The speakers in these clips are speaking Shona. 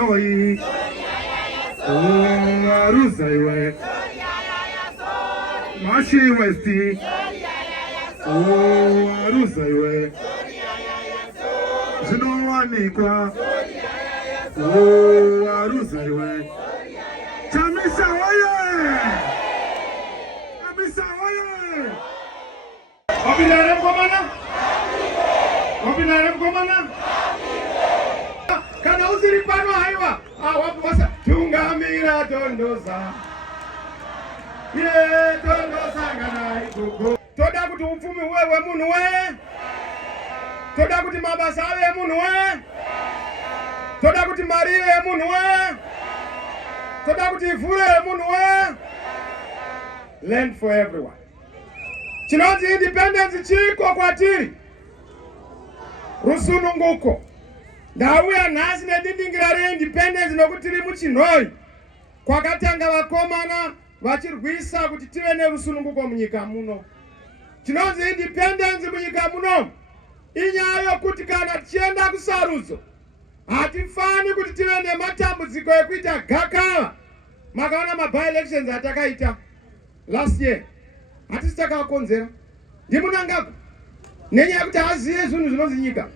Chinhoyi. Oh, Arusaiwe. Mashi Westi. Oh, Arusaiwe. Zinowanikwa. Oh, Arusaiwe. Chamisa oye! Chamisa oye! Obinarem komana? Obinarem komana? Kana usiri pano haiwa. Wapu wasa tungamira tondoza. Ye tondoza ngana ikuku. Toda kuti ufumi wewe munu we. Toda kuti mabasa we munu we. Toda kuti mariye munu we. Toda kuti ifure munu we. Land for everyone. Chinonzi independence chiko kwatiri. Rusununguko. Ndauya nhasi nedindingira reindependence nokutiri muChinhoyi. Kwakatanga vakomana vachirwisa kuti tive nerusununguko munyika muno. Chinonzi independence munyika muno inyaya yokuti kana tichienda kusarudzo hatifani kuti tive nematambudziko ekuita gakava. Makaona by-elections atakaita last year hatisi takakonzera ndimunangako nenyaya yekuti haziye zvinhu zvinonzi nyika.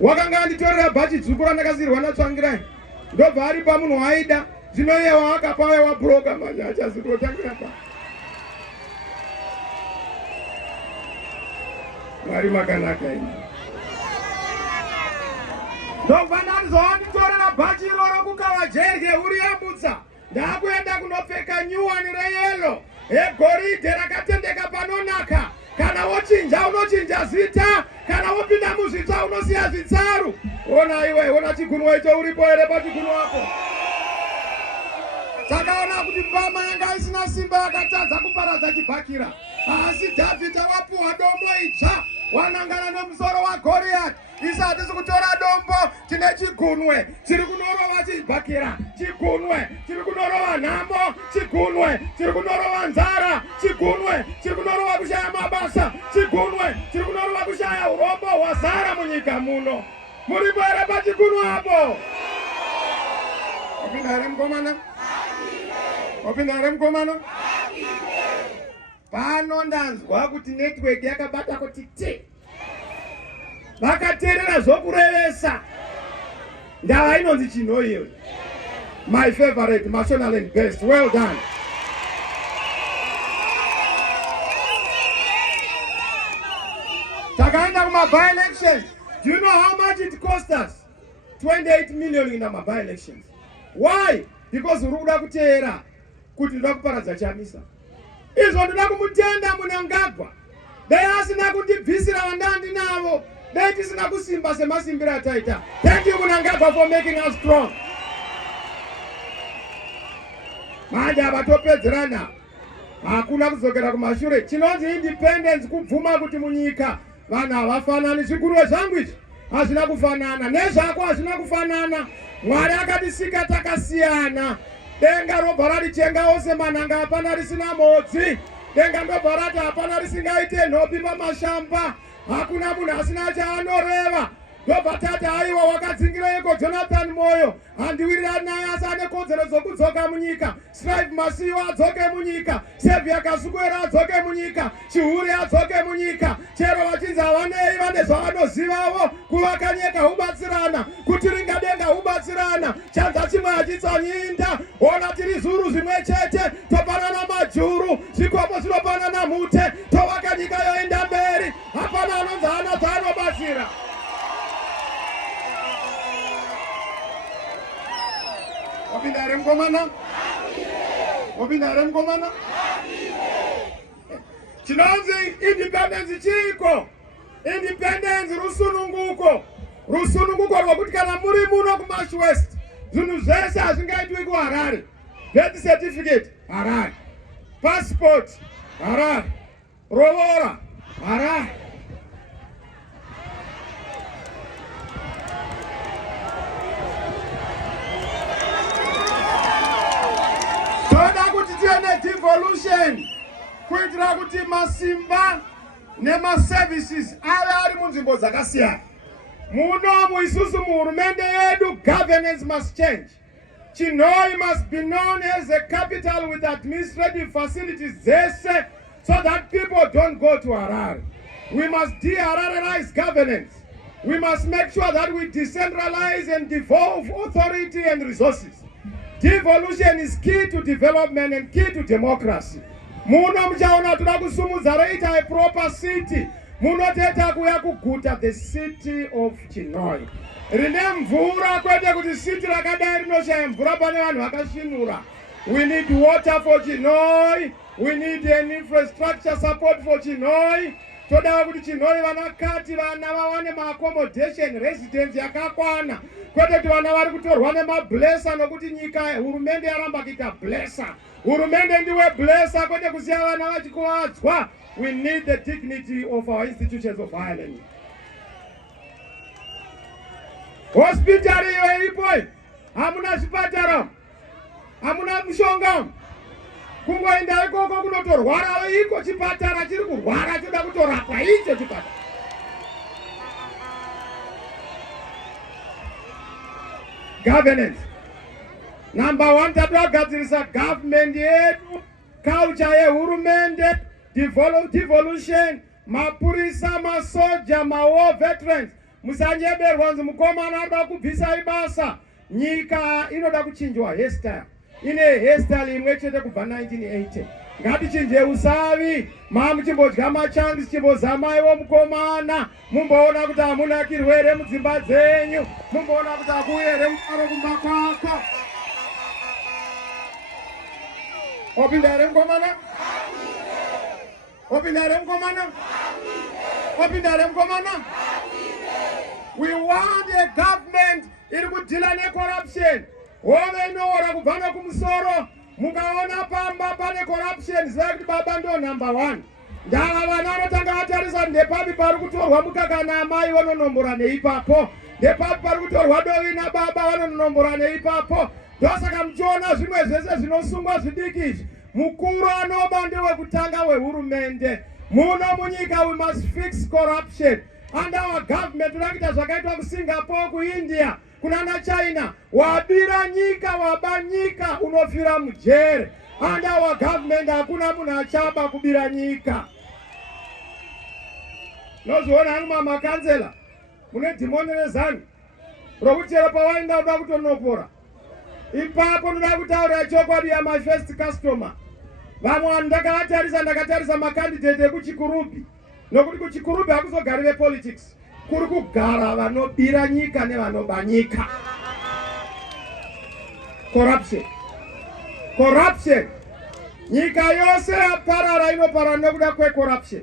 Wakanga anditorera bhachi dzvuku randakasirwa natsvangirai ndobva ari pamunhu waida zvinoyewa akapawe wabhuroka manje achazitotangira pa Mwari makanaka ini. Ndobva ndazovanditorera bhachi iroro kukava jerye uriyambutsa ndakuenda kunopfeka nyuwani reyelo egoridhe rakatendeka panonaka. Kana wochinja unochinja zita, kana wopinda muzvitsva unosiya zvitsaru. Ona iwe, ona chigunwe icho uripo ere pachigunwe wako. Takaona kuti mbama yanga isina simba yakatadza kuparadza chibhakira. Asi Dhavhidhi wapuwa dombo idzva wanangana nemusoro waGoriathi. Isi hatisi kutora dombo tine chigunwe chiri kunorova chibhakira, chigunwe chiri kunorova nhamo, chigunwe chiri kunorova nzara, chigunwe chiri kunorova kushaya mabasa, chigunwe chiri kunorova kushaya urombo hwazara munyika muno. Muripo ere pachigunwe apo? Wapinda here mukomana? Wapinda here mukomana? Pano ndanzwa kuti network yakabata kuti te. Vakaterera zvokurevesa. Ndava inonzi Chinhoyi. My favorite, national and best. Well done. Takaenda kuma by-elections. Do you know how much it cost us? 28 million in our by-elections. Why? Because uruda kuteera kuti ndoda kuparadza Chamisa. Izvo ndoda kumutenda Munangagwa. Dai asina kundibvisira vandandinavo. Dai tisina kusimba semasimbiro ataita. Thank you Munangagwa for making us strong. Manje avatopedzerana. Hakuna kuzokera kumashure. Chinonzi independence kubvuma kuti munyika vanhu havafanani. Zvigunwe zvangu izvi hazvina kufanana. Nezvako hazvina kufanana. Mwari akatisika takasiyana. Denga robva rarichengawo semanhanga hapana risina mhodzi. Denga ndobva rati hapana risingaite nhopi pamashamba. Hakuna munhu asina chaanoreva. Ndobva tati haiwa wakadzingireiko Jonathan Moyo. Handiwirirani naye asi ane kodzero dzokudzoka munyika. Strive Masiyiwa adzoke munyika. Sevia Kasukwera adzoke munyika. Chihuri adzoke munyika. Chero vachinzi havanei vane zvavanozivawo. Kuvaka nyika hubatsirana. Kutiringa denga hubatsirana. Chanza chimwe hachitsanyinda. Ona tiri zuru zvimwe chete. Topanana majuru. Zvikomo zvinopanana mhute. Tovaka nyika yoenda mberi. Hapana anonzi hana dzaanobatsira. Wapinda here mukomana? Wapinda here mukomana? Chinonzi independence chiko. Independence rusununguko. Rusununguko rwokuti kana muri muno kuMarsh West zvinhu zvese hazvingaitwi kuHarare. Birth certificate Harare. Passport Harare. Rovora Harare. Devolution kuitira kuti masimba nemaservices ave ari munzvimbo dzakasiyana. Muno muisusu muhurumende yedu governance must change. Chinhoyi must be known as a capital with administrative facilities zese, so that people don't go to Harare. We must de-Hararize governance. We must make sure that we decentralize and devolve authority and resources. Devolution is key to development and key to democracy. Muno mchaona toda kusumudza reita a proper city. Muno teta kuya kuguta the city of Chinhoyi. Rine mvura kwete kuti city rakadai rinoshaya mvura pane vanhu vakasvinura. We need water for Chinhoyi. We need an infrastructure support for Chinhoyi. Toda kuti Chinhoyi vanakati vana vawane ma-accommodation residence yakakwana. Kwete kuti vana vari kutorwa nemablesa nokuti nyika hurumende yaramba kuita blesa. Hurumende ndiwe blesa kwete kusiya vana vachikuwadzwa. We need the dignity of our institutions of Ireland. Hospital iyo ipo, hamuna chipatara, hamuna mshonga. Kungoenda ikoko kunotorwara iko chipatara chiri kurwara choda kutorapwa icho chipatara. Governance. Number one, tatogadzirisa government yedu, culture yehurumende, devolution, mapurisa, masoja, war veterans. Musanyeberwa nzi mukomana arikuda kubvisa ibasa. Nyika inoda kuchinjwa hairstyle. Ine hairstyle imwe chete kubva 1980. Ngatichinje usavi, muchimbodya machangi, chimbozamaiwo mukomana. Mumboona kuti hamunakirwi here mudzimba dzenyu. Mumboona kuti hakuuyi here mutaro kumba kwako. Opinda here mukomana? Opinda here mukomana? Opinda here mukomana? We want a government iri kudhila necorruption. Hove inoora kubva nokumusoro. Mukaona pamba pane corruption, ziva kuti baba ndo number one. Ndava vana vanotanga vatarisa ndepapi pari kutorwa mukaka namai vanonombora neipapo. Ndepapi pari kutorwa dovi nababa vanonombora neipapo. Ndosaka muchiona zvimwe zvese zvinosungwa zvidiki izvi. Mukuru anoba ndewekutanga wehurumende. Muno munyika we must fix corruption. And our government, tunakuita zvakaitwa kuSingapore, kuIndia, kunana China, wabira nyika, wabanyika, unofira mujere. And our government, hakuna munhu achaba kubira nyika. Nozviona hangu makansela, mune dhimoni rezani, rokuchera pawaenda uda kutonopora. Ipapo ndoda kutaura chokwadi ya my first customer. Vamwe ndakatarisa makandidate ekuchikurubi. Nokuti kuchikurubi hakuzogarire politics. Kuri kugara vanobira nyika nevanobanyika. Corruption. Corruption. Nyika yose yaparara inoparara nekuda kwecorruption.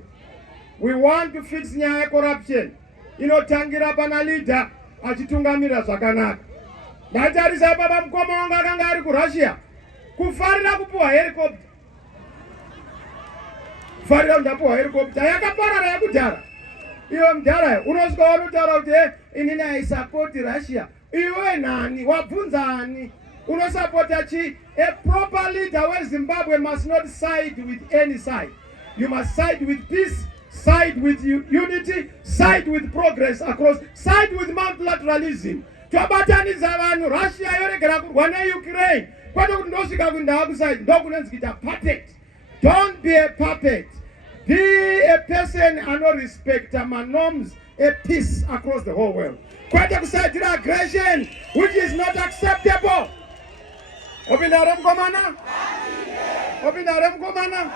We want to fix nyaya yecorruption. Inotangira pana leader achitungamira zvakanaka. Ndatarisa baba mukoma wangu akanga ari kuRussia. Kufarira kupuwa helicopter. Kufarira ndapuwa helicopter yakaparara yakudhara. Iwe mudhara unosvika unotaura kuti inini I support Russia. Iwe nani? Wabvunza ani? Unosapota chi? A proper leader weZimbabwe must not side with any side. You must side with peace, side with unity, side with progress across, side with multilateralism. Twabatanidza vanhu, Russia yoregera kurwa neUkraine. Kwete kuti ndosvika kundava kuside, ndokunonzi kuita puppet. Don't be a puppet. Be a person anorespecta norms, a peace across the whole world. Kwete kusaidira aggression, which is not acceptable. Opindare mukomana? Opindare mukomana?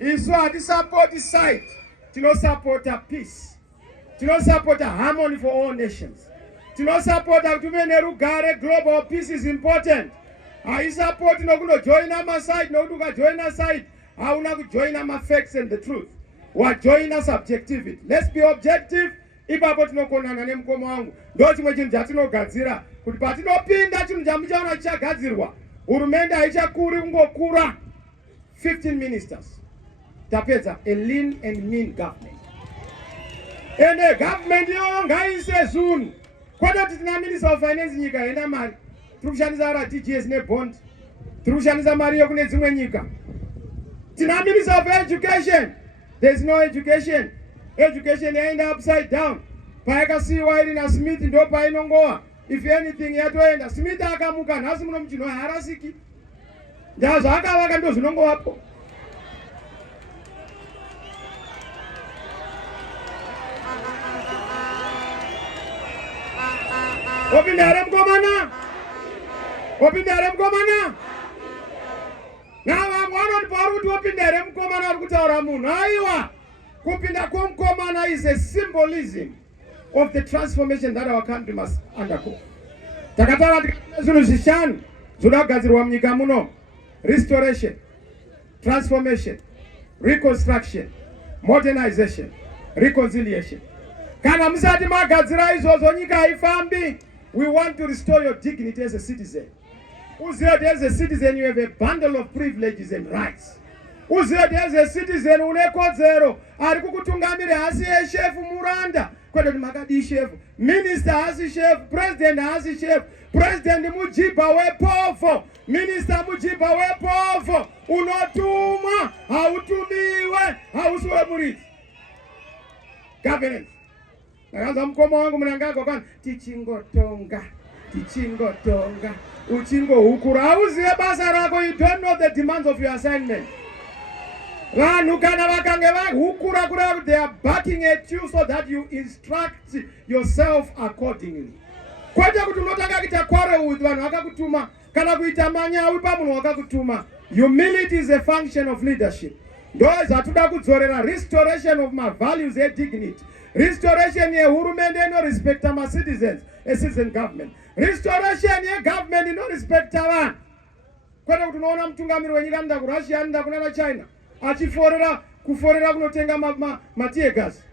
Isu hatisupport side. Tinosupporta peace. Tinosupporta harmony for all nations. Tinosupporta kuti tuve nerugare. Global peace is important. Haisupporti nokunojoina maside, nokuti ukajoina side hauna kujoina mafacts and the truth. Wajoina subjectivity. Let's be objective. Ipapo tinokonana nemukoma wangu. Ndo chimwe chinhu chatinogadzira kuti patinopinda chinhu chamuchaona chichagadzirwa, hurumende haichakuri kungokura. 15 ministers. Tapedza a lean and mean government. And the government yo ngaise zunhu. Kwete kuti tina minister of finance nyika haina mari. Tiri kushandisa RTGS nebond. Tiri kushandisa mari yokune dzimwe nyika. Tina minister of education. There's no education. Education yaenda upside down. Payakasiyiwa iri naSmith ndo painongowa. if anything yatoenda. Smith akamuka nhasi muno muChinhoyi harasiki. Ndazo akavaka ndo zvinongovapo. Opindare mukomana? Opindare mukomana? Na vamwe vanoti kuti opindare mukomana uri kutaura munhu. Aiwa, kupinda kwomukomana is a symbolism of the transformation that our country must undergo. Takataura tikati zvinhu zvishanu zvoda kugadzirwa munyika muno: restoration, transformation, reconstruction, modernization, reconciliation. Kana musati magadzira izvozvo nyika haifambi. We want to restore your dignity as a citizen. Uzive as a citizen you have a bundle of privileges and rights. Uzive as a citizen une kodzero. Ari kukutungamira hasi chef muranda. Kwete kuti makadi chef. Minister hasi chef, president hasi chef. President mujiba wepovo. Minister mujiba wepovo. Unotumwa, hautumiwe, hausiwe muridzi. Governance. Nakanza mukoma wangu munangagwa kwani tichingotonga, tichingotonga, uchingohukura. Hauzive basa rako, you don't know the demands of your assignment. Vanhu kana vakange vahukura kureva kuti they are backing at you so that you instruct yourself accordingly. Kwete kuti unotanga kuita quarrel with vanhu vakakutuma kana kuita manyawi pamunhu wakakutuma. Humility is a function of leadership. Ndo zvatoda kudzorera restoration of my values and dignity. Restoration yehurumende inorespecta ma-citizens, a citizen government. Restoration yegovernment inorespecta vanhu. Kwete kuti unoona mutungamiri wenyika anoenda kuRussia, anoenda kuna China, kuforera kunotenga ma-tear gas.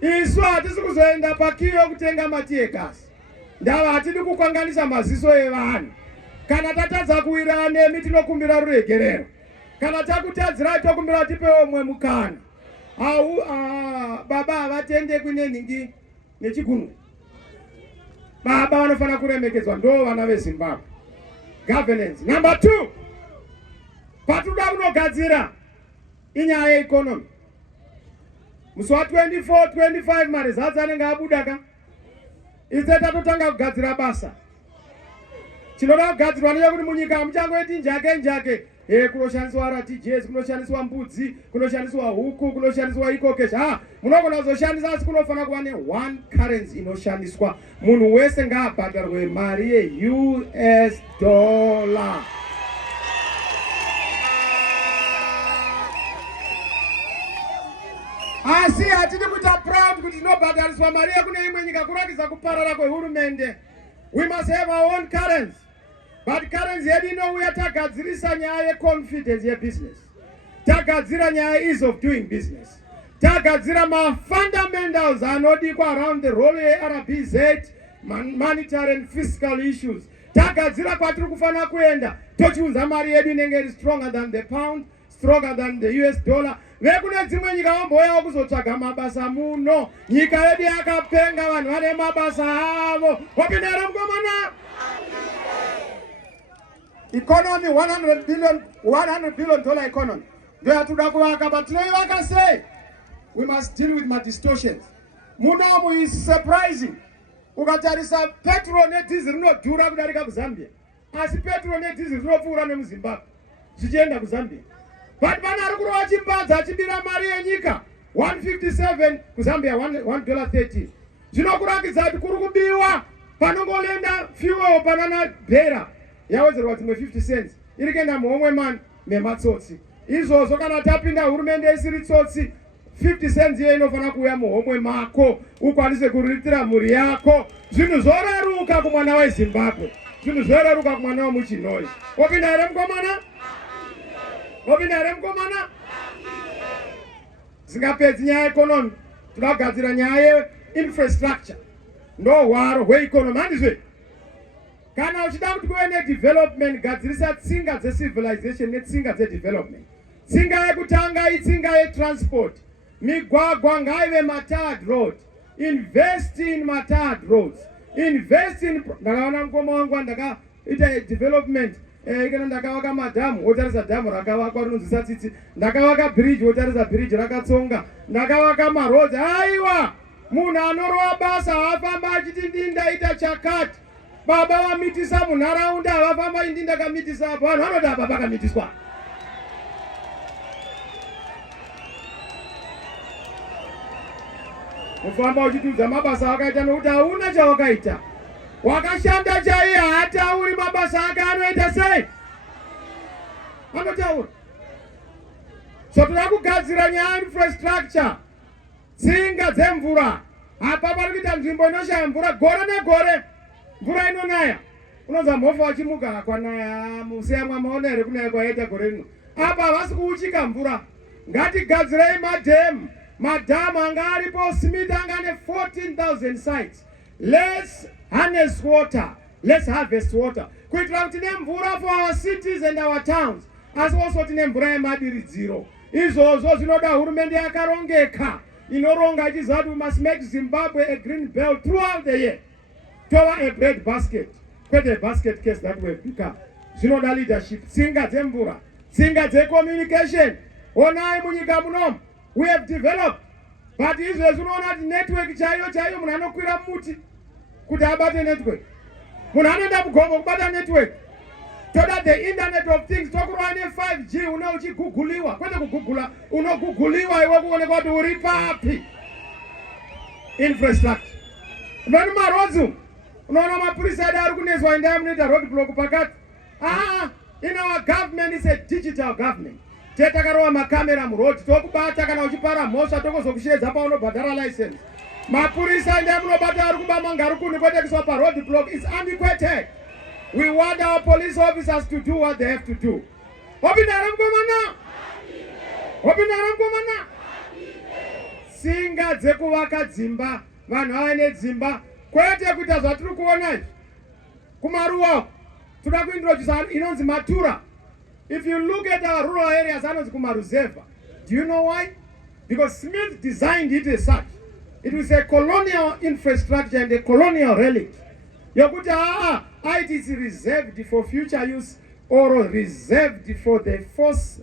Isu hatisi kuzoenda pakiyo kutenga ma-tear gas. Ndava hatidi kukanganisa maziso evanhu. Kana tatadza kuwira nemi tinokumbira ruregerero. Kana takutadzira tokumbira tipewo umwe mukana. Baba havatende kunenhingi nechigunwe. Baba vanofana kuremekedzwa, ndo vana veZimbabwe. Governance. Number 2. Patuda kunogadzira inyaya yeeconomy. Musi wa24, 25 marizadzi anenge abuda ka. Ize tatotanga kugadzira basa. Chinoda kugadzirwa ndechekuti munyika hamuchangoiti njake. Kunoshandiswa RTGS, kunoshandiswa mbudzi, kunoshandiswa huku, kunoshandiswa ikokesha. Munogona kuzoshandisa asi kunofana kuva ne-one currency inoshandiswa. Munhu wese ngaabhadharwe mari ye-US dollar. Asi hatidi kuita proud kuti tinobhadhariswa mari yekune imwe nyika kurakidza kuparara kwehurumende. We must have our own currency. But currency yedu inouya tagadzirisa nyaya yeconfidence yebusiness. Tagadzira nyaya ease of doing business. Tagadzira ma-fundamentals anodikwa around the role ye-RBZ, monetary and fiscal issues. Tagadzira kwatiri kufana kuenda. Tochiunza mari yedu inenge iri stronger than the pound, stronger than the US dollar. Vekune dzimwe nyika vamboyawo kuzotsvaga mabasa muno. Nyika yedu yakapenga, vanhu vane mabasa avo. Wapindara mukomana? Economy, $100 billion economy. They are to kuvaka, but tinoivaka say we must deal with my distortions. Munomu is surprising. Ukatarisa petrol nediesel rinodhura kudarika kuZambia. Asi petrol nediesel rinopfuura nemuZimbabwe zvichienda kuZambia. But vana vari kurova chimbadza achibira mari yenyika 157 kuZambia $1.30. Zvinokurakidza kuti kuri kubiwa panongolenda fuel panana bhera. Yawedzerwa dzimwe 50 cents. Iri kuenda muhomwe mani mematsotsi. Izvozvo kana tapinda hurumende isiri tsotsi, 50 cents iye inofana kuuya muhomwe mako ukwanise kuriritira mhuri yako. Zvinhu zvoreruka kumwana weZimbabwe. Zvinhu zvoreruka kumwana wemuChinhoyi. Wapinda here mukomana? Wapinda here mukomana? Zingapedzi nyaya yeeconomy. Toda kugadzira nyaya yeinfrastructure. Ndo hwaro hweeconomy. Handizve? Kana uchida kuti kuve nedevelopment, gadzirisa tsinga dzecivilization netsinga dzedevelopment. Tsinga yekutanga itsinga yetransport. Migwagwa ngaive matard road. Invest in matard roads. Invest in... Ndakaona mukoma wangu ndakaita development. Ikana ndakavaka madhamu, wotarisa dhamu rakavakwa rinonzwisa tsitsi. Ndakavaka bridge, wotarisa bridge rakatsonga. Ndakavaka maroads. Aiwa! Munhu anorova basa haafamba achiti ndindaita chakati. Baba vamitisa munharaunda vafamba indi ndakamitisa apo vanhu vanoti apa pakamitiswa. Mufamba uchitudza mabasa akaita nokuti hauna chawakaita. Wakashanda chaiye haatauri mabasa ake anoita sei. Anotaura. So toda kugadzira nyaya infrastructure. Tsinga dzemvura. Apa pari kuita nzvimbo inoshaya mvura gore negore. Mvura inonaya. Unonzwa movha wachimuka kwanaya museya mwamaona here kunaya kwaita gore rino. Apa havasi kuuchika mvura. Ngatigadzirei madhamu. Madhamu anga aripo Smith anga ane 14,000 sites. Let's harness water. Let's harvest water. Kuitira kuti nemvura for our cities and our towns. Asi also tine mvura yemadiridziro. Izvozvo zvinoda hurumende yakarongeka. Inoronga ichiziva kuti we must make Zimbabwe a green belt throughout the year. Tova a bread basket. Quite a basket case that we have become. Zvinoda leadership. Tsinga dzemvura. Tsinga dzecommunication. Onai munyika munomu. We have developed. But izvezvi unoona kuti network chaiyo munhu anokwira muti kuti abate network. Munhu anoenda mugombo kubata network. Toda the internet of things tokurwa ne5G una uchiguguliwa. Kwete kugugula unoguguliwa iwe kuoneka kuti uri papi. Infrastructure. Vani marodzi unoona mapurisa edu ari kuneswa enda munoita road block pakati. In our government is a digital government. Takarowa makamera muroad tokubata kana uchipara mhosva tokozokushedza paunobhadhara license. Mapurisa enda munobata ari kubama ngaru kuni kotekiswa pa road block is antiquated. We want our police officers to do what they have to do. Opindara mkomana. Tsinga dzekuvaka dzimba, vanhu vaine dzimba, kwete kuita zvatiri kuona izvi. Kumaruwa toda kuintroduce inonzi matura. If you look at our rural areas, anonzi kumaruzeva. Do you know why? Because Smith designed it as such. It was a colonial infrastructure and a colonial relic. Yokuti it is reserved for future use or reserved for the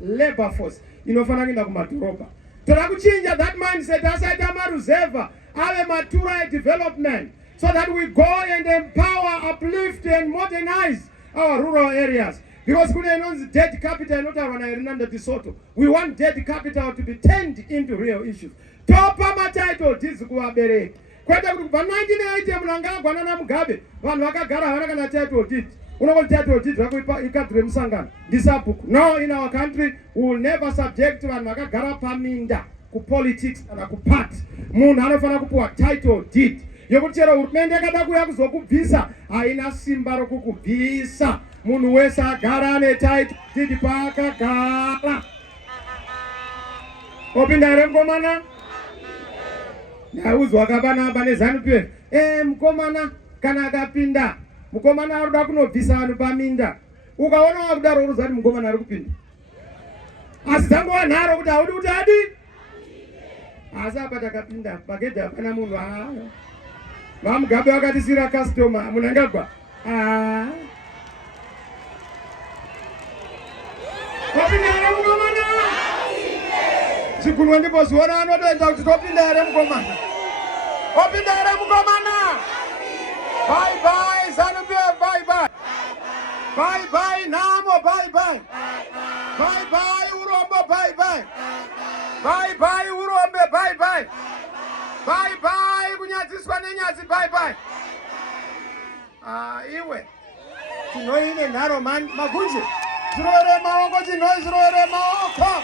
labor force. Inofana kuenda kumadhorobha. Toda kuchinja that mindset asaita maruzeva ave matura development so that we go and empower, uplift and modernize our rural areas. Because kune inonzi dead capital inotaurwa naErinanda Disoto. We want dead capital to be turned into real issues. Topa matitle deeds kuvabereki. Kwete kuti kubva 1980 munhu anga agwana naMugabe vanhu vakagara havana kana title deed. Unogona title deed rako ikadhire musangano ndisabhuku. No, in our country we will never subject vanhu vakagara paminda kupolitics kana kuparty. Munhu anofana kupuwa title deed yokuti chero hurumende yakada kuuya kuzokubvisa haina simba rokukubvisa. Munhu wese agara ane title deed paakagara. Opinda here mukomana? Ndauzwa kapanapa neZANU-PF. Mukomana kana akapinda. Mukomana aruda kunobvisa vanhu paminda. Ukaona wakudaro uruzati mukomana ari kupinda. Asi dzangova nharo kuti haudi kuti adi? Asi apa takapinda pagedhi hapana munhu vaMugabe vakatisira customer munhu angagwa. Opinda here mukomana? Chikunwe ndipo zuwana anotoenda kuti topinda here mukomana. Opinda here mukomana? Bye bye ZANU-PF, bye bye. Bye bye Namo, bye bye. Bye bye Urombo, bye bye. Bye bye Urombe, bye bye. Bye bye kunyadziswa nenyadzi, bye bye. Iwe Chinhoyi nenharo magunje zvirovere maoko, Chinhoyi zvirovere maoko.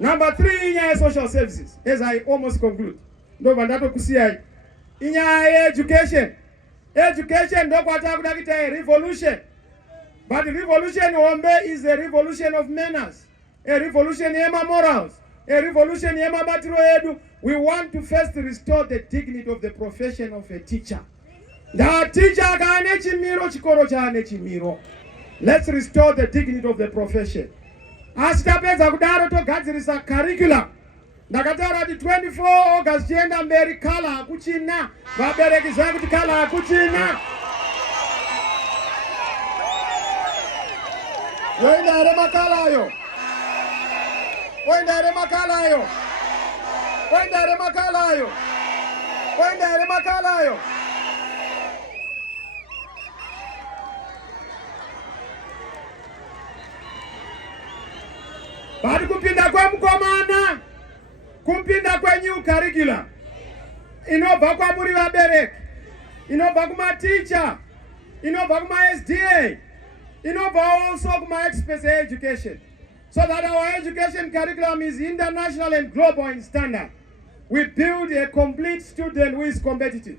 Number 3 inyaya social services. As I almost conclude, ndobva ndatokusiyai. Inyaya education. Education ndokwata kuda kuita a revolution. But revolution hombe is a revolution of manners. A revolution yema morals. A revolution yema matiro edu. We want to first restore the dignity of the profession of a teacher. The teacher kaane chimiro, chikoro chaane chimiro. Let's restore the dignity of the profession. Asi tapedza kudaro togadzirisa curriculum. Ndakataura kuti 24 August chienda mberi kala hakuchina. Vabereki zvaye kuti kala hakuchina. Yoenda here makalayo. Oenda here makalayo. Oenda here makalayo. Oenda here makalayo. mukomana kupinda kwenyu curriculum inobva kwamuri vabereki, inobva kumaticha, inobva kuma-SDA, inobva also kuma-experts education, so that our education curriculum is international and global in standard. We build a complete student who is competitive.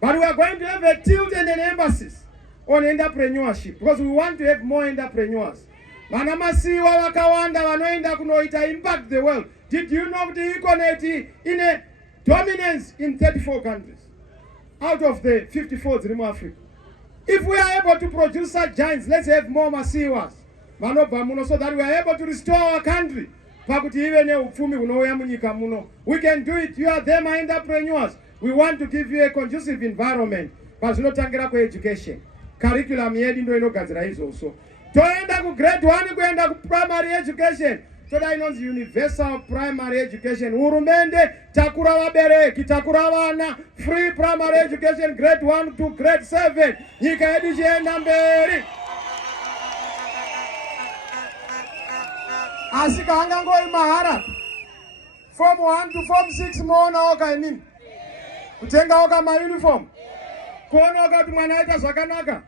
But we are going to have a tilt and an emphasis on entrepreneurship because we want to have more entrepreneurs. Vanamasiwa wakawanda vanoenda kunoita impact the world. Did you know the economy in a dominance in 34 countries out of the 54 in Africa? If we are able to produce such giants, let's have more Masiwas, so that we are able to restore our country. We can do it. You are them entrepreneurs. We want to give you a conducive environment. But no tangira ko education. Curriculum yedu ndo inogadzira izvo. Toenda ku grade 1 kuenda ku primary education. Toda inonzi universal primary education. Hurumende takura vabereki, takura vana, free primary education grade 1 to grade 7. Nyika yedu ichienda mberi. Asika angangoi mahara. Form 1 to form 6 moona oka inini. Kutenga oka ma uniform. Kuona oka kuti mwana aita zvakanaka.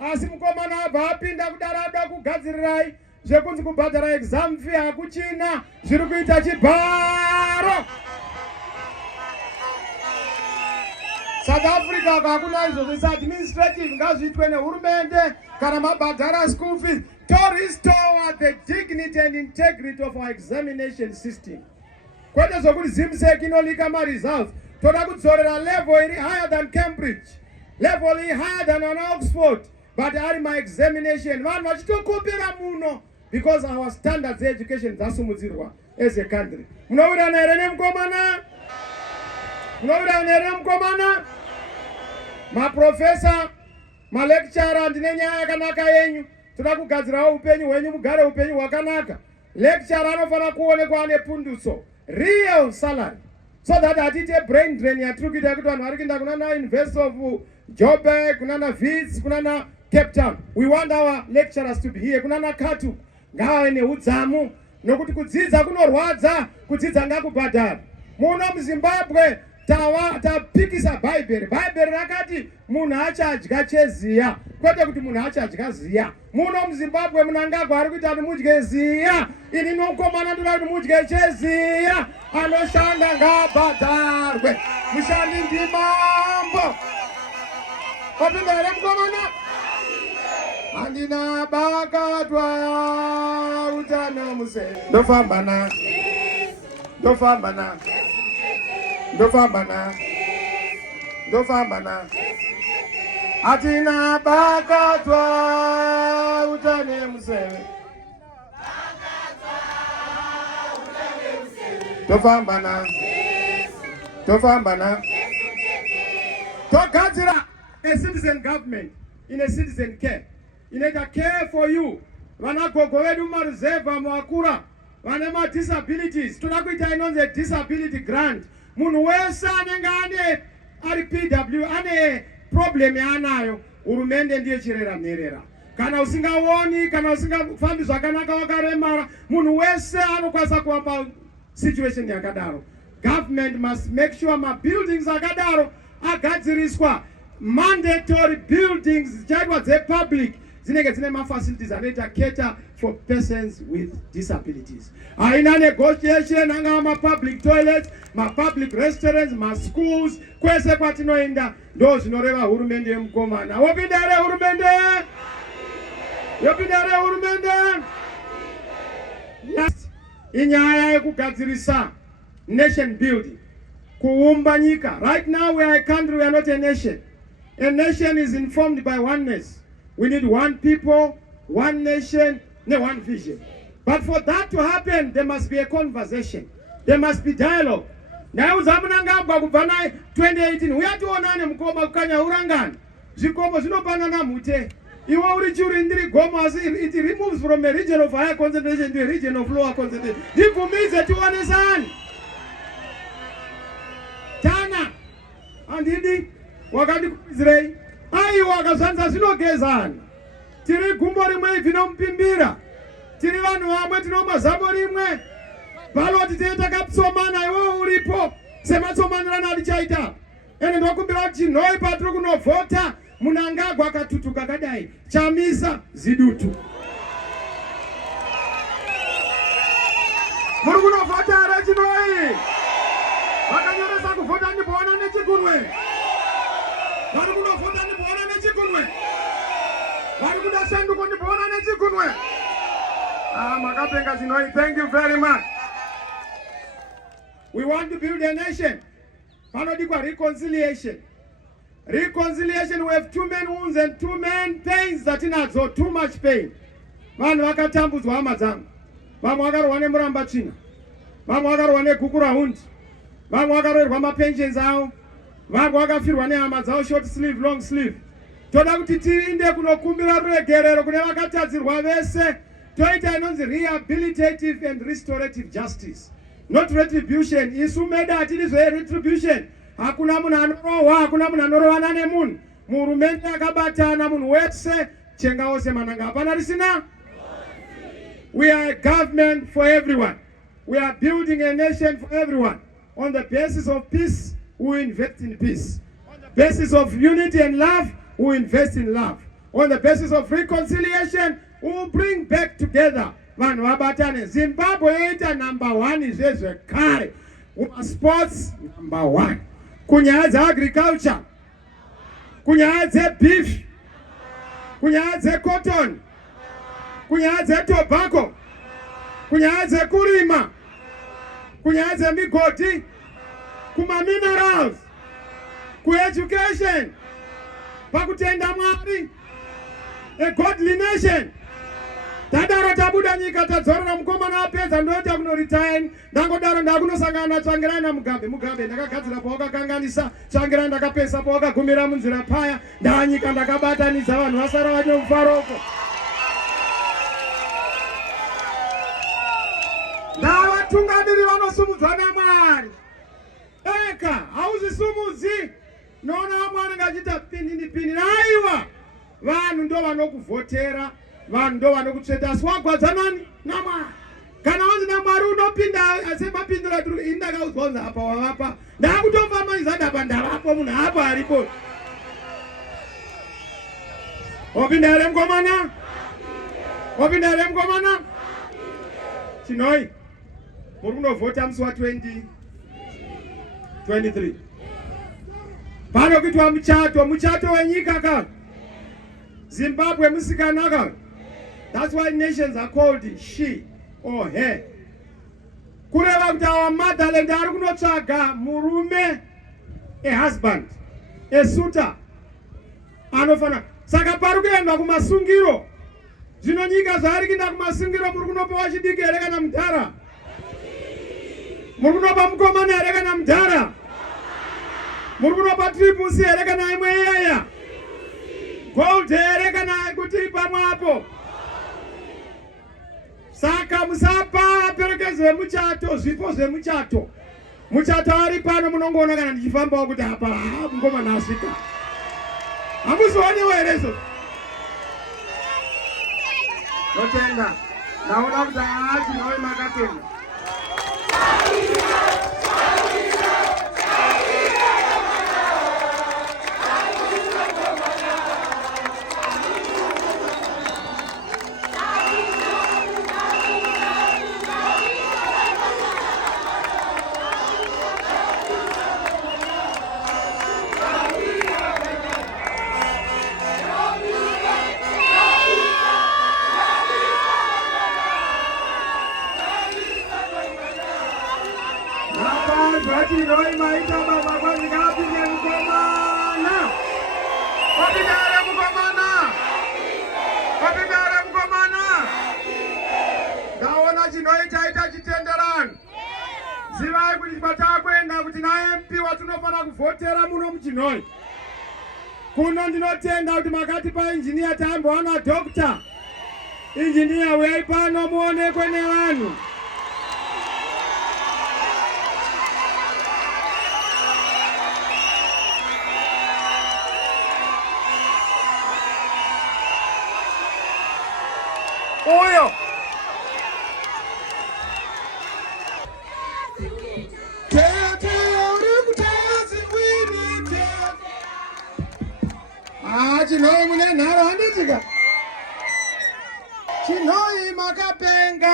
Asi mukomana abva apinda kudarada kugadzirirai zvekunzi kubhadhara exam fee hakuchina, zviri kuita chibharo. South Africa hakuna izvo zvisi administrative ngazviitwe nehurumende kana mabhadhara school fees to restore the dignity and integrity of our examination system. Kwete zvokuti ZIMSEC inolika ma results. Toda kudzorera level iri higher than Cambridge, level iri higher than an Oxford, but ari my examination vanhu vachitokopera muno because our standards of education dzasumudzirwa as a country. Munowirirana here nemukomana? Munowirirana here nemukomana? Maprofessor, malecturer, ndine nyaya yakanaka yenyu. Toda kugadzirawo upenyu hwenyu mugare upenyu hwakanaka. Lecturer anofana kuonekwa ane punduso, real salary, so that atite brain drain yatiri kuita kuti vanhu vari kuenda kunana University of Joburg, kunana Wits, kunana Cape Town. We want our lecturers to be here. Kunana Katu ngave neudzamu nokuti kudzidza kunorwadza, kudzidza ngakubhadhara. Muno muZimbabwe tapikisa Bible. Bible rakati munhu achadya cheziya, kwete kuti munhu achadya ziya. Muno muZimbabwe munangagwa ari kuita kuti mudye ziya. Ini nomukomana ndoda kuti mudye cheziya. Anoshanda ngabhadharwe. Mushandi ndimambo. Kwapinda here mukomana? Andina bakatwa utano muse. Ndofamba na. Ndofamba na. Ndofamba na. Ndofamba na. Atina bakatwa utano muse. Ndofamba na. Ndofamba na. Togadzira a citizen government in a citizen care. Inoita care for you. Vana gogo vedu maruzeva muakura vane ma disabilities. Toda kuita inonzi disability grant. Munhu wese anenge ane ari PW ane problem yaanayo, hurumende ndiye chirera mherera. Kana usingaoni, kana usingafambi zvakanaka wakaremara, munhu wese anokwanisa kuva situation yakadaro. Government must make sure ma buildings akadaro agadziriswa. Mandatory buildings dzichaitwa dzepublic dzinenge dzine ma-facilities anoita cater for persons with disabilities. Haina negotiation angava ma-public toilets, ma-public restaurants, ma-schools, kwese kwatinoenda ndo zvinoreva hurumende yemukomana. Wopinda here hurumende? Yopinda here hurumende? Last, inyaya yekugadzirisa nation building, kuumba nyika. Right now we are a country, we are not a nation. A nation is informed by oneness. We need one people, one nation, one vision. But for that to happen, there must be a conversation. There must be dialogue. Now, Zamananga Kubana 2018, we have to honor Mukoma Kanya Urangan. Zikomo Zinobanana Mute. You already during the Gomas, it removes from a region of higher concentration to a region of lower concentration. This for me is a 2 understand. Tana and Hindi. Wakati Israel ai wakazanza sinogezana, tiri gumbo rimwe vinompimbira, tiri vanhu vamwe tinomazamo rimwe. Baloti teta kapsomana iwe uripo. Sematsomanirana alichaita. Ene ndokumbira kuti Chinhoyi patiri kunovhota Munangagwa katutuka kadai. Chamisa zidutu. Muri kunovhota ere Chinhoyi? Vakanyoresa kuvhota Ndiboona neChikunwe. Vari kunovhota Ndiboona neChikunwe. Vari kuda shanduko Ndiboona neChikunwe. Makapenga Chinhoyi, thank you very much. We want to build a nation. Panodikwa reconciliation. Reconciliation, we have two main wounds and two main pains that inadzo, too much pain. Vanhu vakatambudzwa hama dzangu. Vamwe vakarohwa nemuramba tsvina. Vamwe vakarohwa negukura hundi. Vamwe vakarohwa mapensions avo. Vamwe vakafirwa nehama dzavo short sleeve, long sleeve. Toda kuti tiinde kunokumbira ruregerero kune vakatadzirwa vese. Toita inonzi rehabilitative and restorative justice. Not retribution. Isu meda atizwe retribution. Hakuna munhu anorohwa, hakuna munhu anorovana nemunhu. Muhurumende akabatana munhu wese chenga wose mananga. Hapana risina? We are a government for everyone. We are building a nation for everyone. On the basis of peace, we invest in peace. On the basis of unity and love, we invest in love. On the basis of reconciliation, we will bring back together. Vanhu vabatane. Zimbabwe yoita number 1 izvezvekare. Sports number 1. Kunyaya dzeagriculture, kunyaya dzebeef, kunyaya dzecotton, kunyaya dzetobacco, kunyaya dzekurima, kunyaya dzemigodhi, kumaminerals, kueducation, pakutenda Mwari, a godly nation. Tadaro tabuda nyika tadzorera mukomana apedza ndoita kunoretire. Ndangodaro ndakunosangana Tsvangirai naMugabe. Mugabe ndakagadzira pawakakanganisa. Tsvangirai ndakapesa pawakagumira munzira paya. Ndanyika ndakabatanidza vanhu vasara vacho mufaroko. Ndavatungamiri vanosumudzwa naMwari. Eka hauzvisumudzi. Noona vamwe vanenge vachiita pini. Aiwa vanhu ndo vanokuvhotera. Vanhu ndo vanokutsveta. Asi wagwadza nani? naMwari. Kana wanzi naMwari unopinda semapindura tiri indakaudzwa kunzi apa wavapa. Ndakutofamba izadapa ndavapo munhu apa aripo. Wapinda here mukomana? Wapinda here mukomana? Chinhoyi, muri kunovhota musi wa2023. Pano kuitwa muchato wenyika ka. Zimbabwe musikana ka. That's why nations are called she or her. Kureva kuti our motherland ari kunotsvaga murume, a husband, a suitor. Anofana. Saka pari kuendwa kumasungiro. Zvino nyika zvaari kuenda kumasungiro muri kunopa wachidiki here kana mudhara? Muri kunopa mukomana here kana mudhara? Muri kunopa triple C here kana imwe iyaya? Gold here kana kuti pamwe apo? Saka musapa perekezwe muchato, zvipo zvemuchato. Muchato ari pano munongoona kana ndichifambawo kuti apa mukomana asvika. Hamuzioniwo here izvo? Notenda. Naona kuti Chinhoyi makatenda. Chinhoyi maita baba kwanzi kapinge mukomana. Wapinda here mukomana. Wapinda here mukomana. Ndaona Chinhoyi taita chitenderano. Zivai kuti patakwenda kuti naMP watinofana kuvhotera muno muChinhoyi. Kuno ndinotenda kuti makati painjiniya tambowana Dr. Injiniya uyai pano muonekwe nevanhu. Uyo Chinhoyi mune nharo handitika. Chinhoyi makapenga.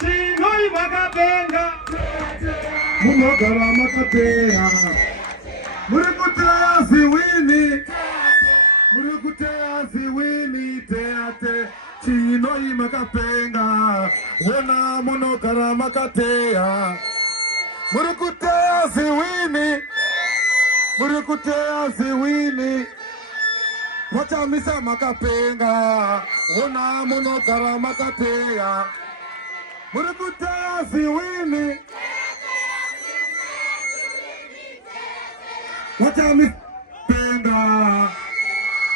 Chinhoyi makapenga. Munogara makapeya. Murikuteya ziwini. Murikuteya ziwini teate. Chinhoyi makapenga. Wona munogara makateya. Murikuteya ziwini. Murikuteya ziwini. Chamisa makapenga. Wona munogara makateya. Murikuteya ziwini. Chamisa penga.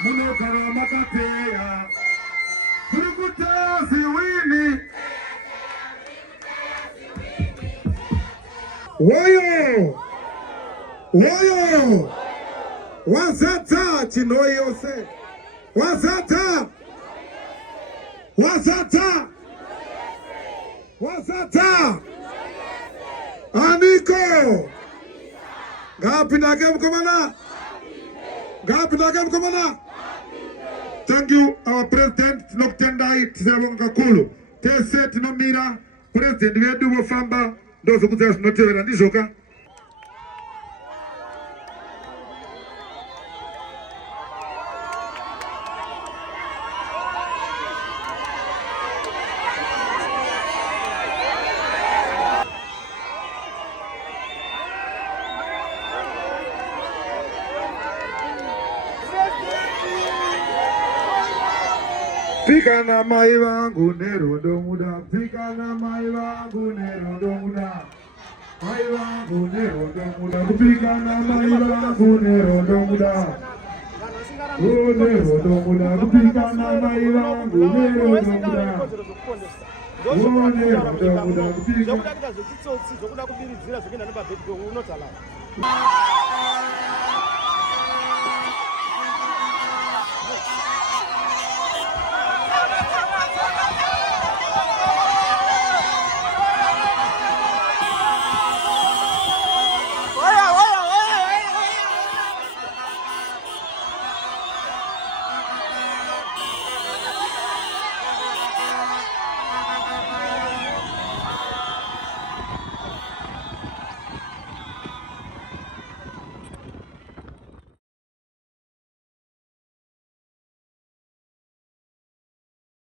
Munogara makateya. Murikuteya ziwini. Woyo! Woyo! Wazata Chinhoyi yose. Wazata! Wazata! Wazata! Aniko! Ngapi nake mkomana? Ngapi nake mkomana? Thank you, our president. Tinokutendai tisabonga kakulu. Tese tinomira president wedu wofamba ndozo kudzera zvinotevera ndizvoka. Pika na mai vangu nerondo muda. Pika na mai vangu nerondo muda. Mai vangu nerondo muda. Pika na mai vangu nerondo muda. Nerondo muda. Pika na mai vangu nerondo muda. Nerondo muda.